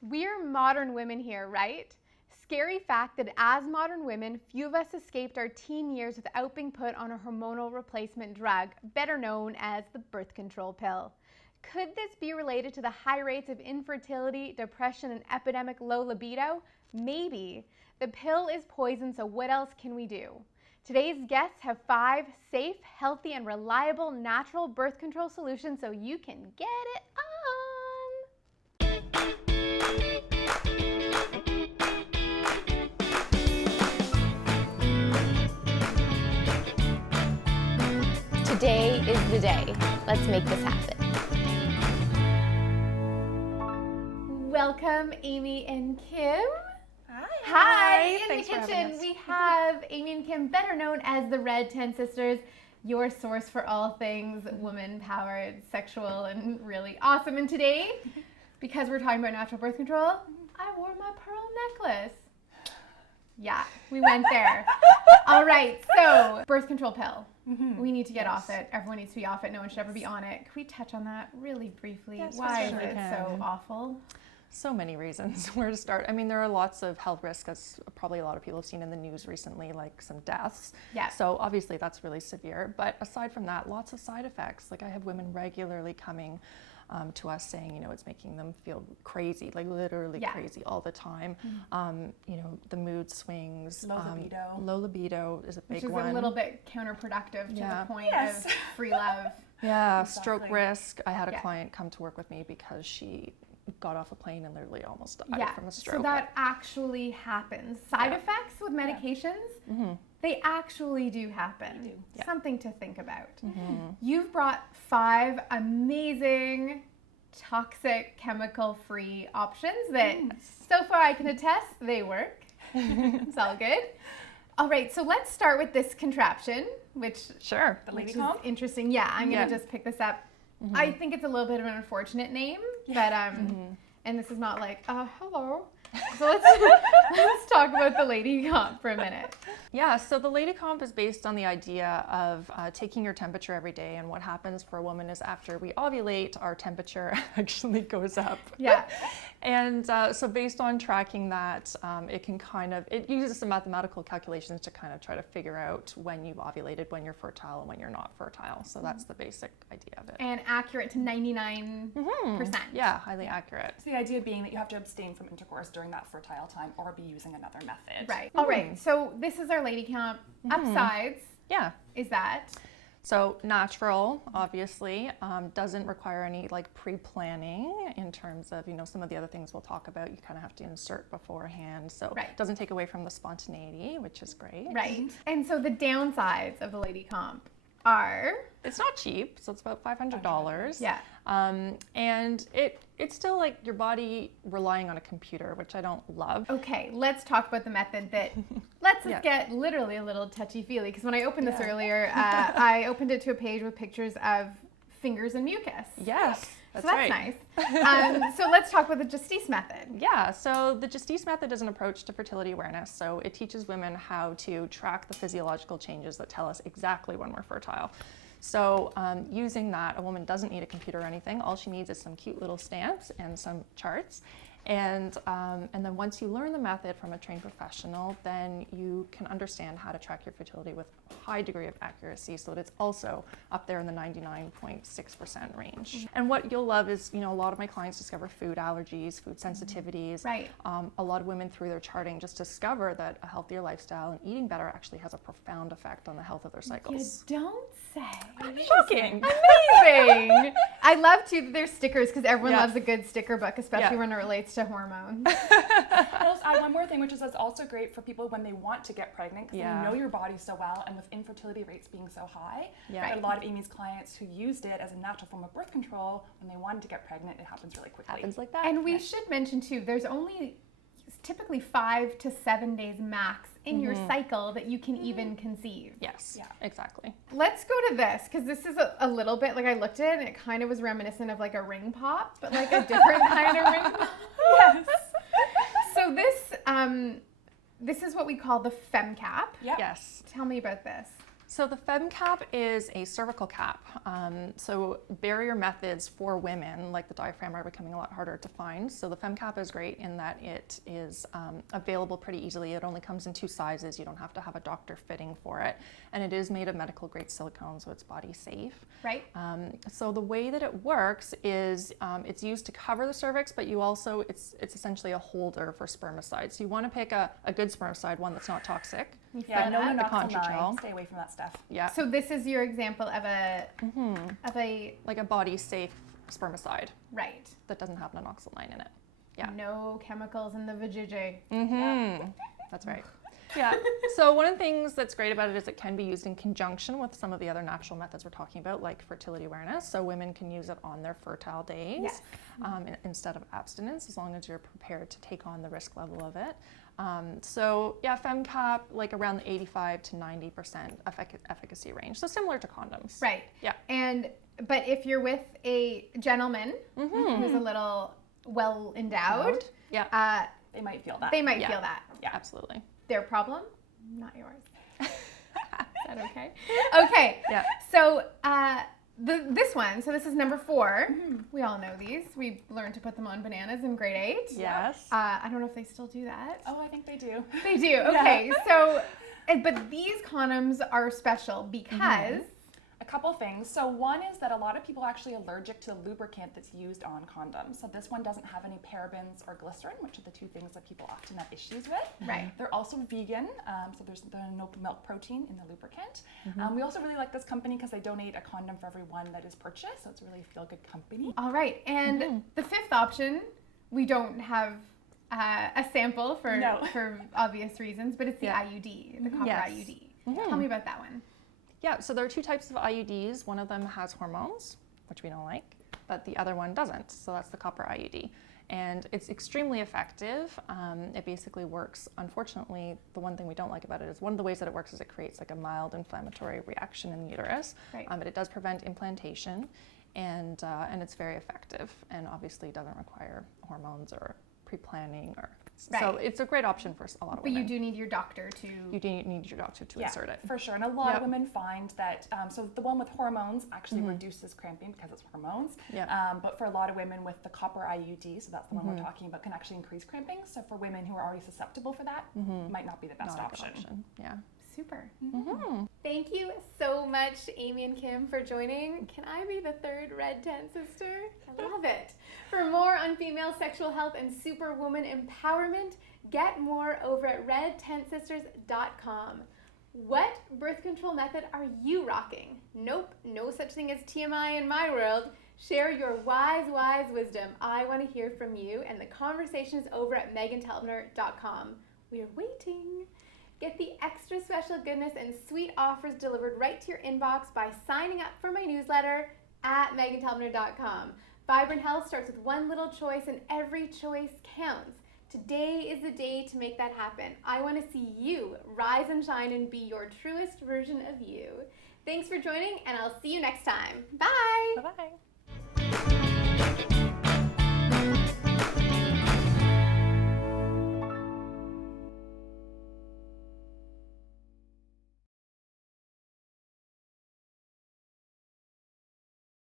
We're modern women here, right? Scary fact that as modern women, few of us escaped our teen years without being put on a hormonal replacement drug, better known as the birth control pill. Could this be related to the high rates of infertility, depression, and epidemic low libido? Maybe. The pill is poison, so what else can we do? Today's guests have 5 safe, healthy, and reliable natural birth control solutions so you can get it on. Today is the day. Let's make this happen. Welcome, Amy and Kim. Hi. In the kitchen, we have Amy and Kim, better known as the Red 10 Sisters, your source for all things woman-powered, sexual, and really awesome. And today, because we're talking about natural birth control, I wore my pearl necklace. Yeah, we went there. All right, so birth control pill. We need to get off it. Everyone needs to be off it. No one should ever be on it. Can we touch on that really briefly? Yes, why is sure it so awful? So many reasons where to start. I mean, there are lots of health risks, as probably a lot of people have seen in the news recently, like some deaths. Yeah. So obviously that's really severe. But aside from that, lots of side effects. Like I have women regularly coming to us saying, you know, it's making them feel crazy, like literally crazy all the time. You know, the mood swings. Low libido is a big one. Which is a little bit counterproductive to the point of free love. Yeah, stroke risk. I had a client come to work with me because she got off a plane and literally almost died from a stroke. So that actually happens. Side effects with medications, they actually do happen. They do. Yeah. Something to think about. You've brought 5 amazing toxic chemical-free options that so far I can attest they work. It's all good. All right, so let's start with this contraption, which the lady is interesting. Yeah, I'm gonna just pick this up. I think it's a little bit of an unfortunate name, but and this is not like hello. So let's talk about the lady comp for a minute. Yeah, so the lady comp is based on the idea of taking your temperature every day, and what happens for a woman is after we ovulate, our temperature actually goes up. Yeah. And so based on tracking that, it uses some mathematical calculations to kind of try to figure out when you've ovulated, when you're fertile, and when you're not fertile. So that's the basic idea of it. And accurate to 99%. Yeah, highly accurate. So the idea being that you have to abstain from intercourse during that fertile time or be using another method. Right. All right. So this is our lady comp. Upsides. Yeah. Is that? So natural, obviously, doesn't require any like pre-planning in terms of, you know, some of the other things we'll talk about. You kind of have to insert beforehand. So it doesn't take away from the spontaneity, which is great. Right. And so the downsides of the lady comp are? It's not cheap, so it's about $500. Yeah. And it's still like your body relying on a computer, which I don't love. Okay, let's talk about the method that lets us get literally a little touchy-feely. Because when I opened this earlier, I opened it to a page with pictures of fingers and mucus. Yes. That's nice. So let's talk about the Justice method. Yeah, so the Justice method is an approach to fertility awareness. So it teaches women how to track the physiological changes that tell us exactly when we're fertile. So using that, a woman doesn't need a computer or anything. All she needs is some cute little stamps and some charts. And then once you learn the method from a trained professional, then you can understand how to track your fertility with a high degree of accuracy so that it's also up there in the 99.6% range. And what you'll love is, you know, a lot of my clients discover food allergies, food sensitivities. Right. A lot of women through their charting just discover that a healthier lifestyle and eating better actually has a profound effect on the health of their cycles. You don't say. Shocking. Amazing. I love too that there's stickers because everyone loves a good sticker book, especially when it relates to hormones. I'll just add one more thing, which is that's also great for people when they want to get pregnant because you know your body so well, and with infertility rates being so high, a lot of Amy's clients who used it as a natural form of birth control, when they wanted to get pregnant, it happens really quickly. Happens like that. And we should mention too, there's only typically 5 to 7 days max in your cycle that you can even conceive. Yes, exactly. Let's go to this, because this is a little bit, like I looked at it and it kind of was reminiscent of like a ring pop, but like a different kind of ring pop. Yes. So this is what we call the Femme Cap. Yep. Yes. Tell me about this. So the Femme Cap is a cervical cap. So barrier methods for women, like the diaphragm, are becoming a lot harder to find. So the Femme Cap is great in that it is available pretty easily. It only comes in 2 sizes. You don't have to have a doctor fitting for it. And it is made of medical grade silicone, so it's body safe. Right. So the way that it works is it's used to cover the cervix, but you also, it's essentially a holder for spermicide. So you want to pick a good spermicide, one that's not toxic. Yeah, no menopausal. Stay away from that stuff. Yeah. So this is your example of a Like a body safe spermicide. Right. That doesn't have minoxidil in it. Yeah. No chemicals in the vajayjay. That's right. Yeah. So one of the things that's great about it is it can be used in conjunction with some of the other natural methods we're talking about, like fertility awareness. So women can use it on their fertile days. Yes. Instead of abstinence, as long as you're prepared to take on the risk level of it. So yeah, Femme Cap, like around the 85 to 90% efficacy range. So similar to condoms. Right. Yeah. But if you're with a gentleman who's a little well endowed, yeah, they might feel that. They might feel that. Yeah, absolutely. Their problem, not yours. Is that okay? Okay. Yeah. So this one, so this is number 4. We all know these. We learned to put them on bananas in grade 8. Yes. I don't know if they still do that. Oh, I think they do. They do. Okay. So, but these condoms are special because A couple things. So one is that a lot of people are actually allergic to the lubricant that's used on condoms. So this one doesn't have any parabens or glycerin, which are the 2 things that people often have issues with. Right. They're also vegan, so there's no milk protein in the lubricant. We also really like this company because they donate a condom for every one that is purchased, so it's a really feel-good company. All right. And the 5th option, we don't have a sample for obvious reasons, but it's the IUD, the copper IUD. Tell me about that one. Yeah, so there are 2 types of IUDs. One of them has hormones, which we don't like, but the other one doesn't. So that's the copper IUD. And it's extremely effective. It basically works. Unfortunately, the one thing we don't like about it is one of the ways that it works is it creates like a mild inflammatory reaction in the uterus. Right. But it does prevent implantation, and it's very effective, and obviously doesn't require hormones or pre-planning or. Right. So it's a great option for a lot of women. But you do need your doctor to... You do need your doctor to insert it. For sure. And a lot of women find that, so the one with hormones actually reduces cramping because it's hormones. But for a lot of women with the copper IUD, so that's the one we're talking about, can actually increase cramping. So for women who are already susceptible for that, might not be the best option. Yeah. Super. Thank you so much, Amy and Kim, for joining. Can I be the 3rd red tent sister? I love it. For more on female sexual health and superwoman empowerment, get more over at redtentsisters.com. What birth control method are you rocking? Nope, no such thing as TMI in my world. Share your wise wisdom. I want to hear from you, and the conversation is over at MeghanTelpner.com. We're waiting. Get the extra special goodness and sweet offers delivered right to your inbox by signing up for my newsletter at MeghanTelpner.com. Vibrant health starts with one little choice, and every choice counts. Today is the day to make that happen. I want to see you rise and shine and be your truest version of you. Thanks for joining, and I'll see you next time. Bye. Bye-bye.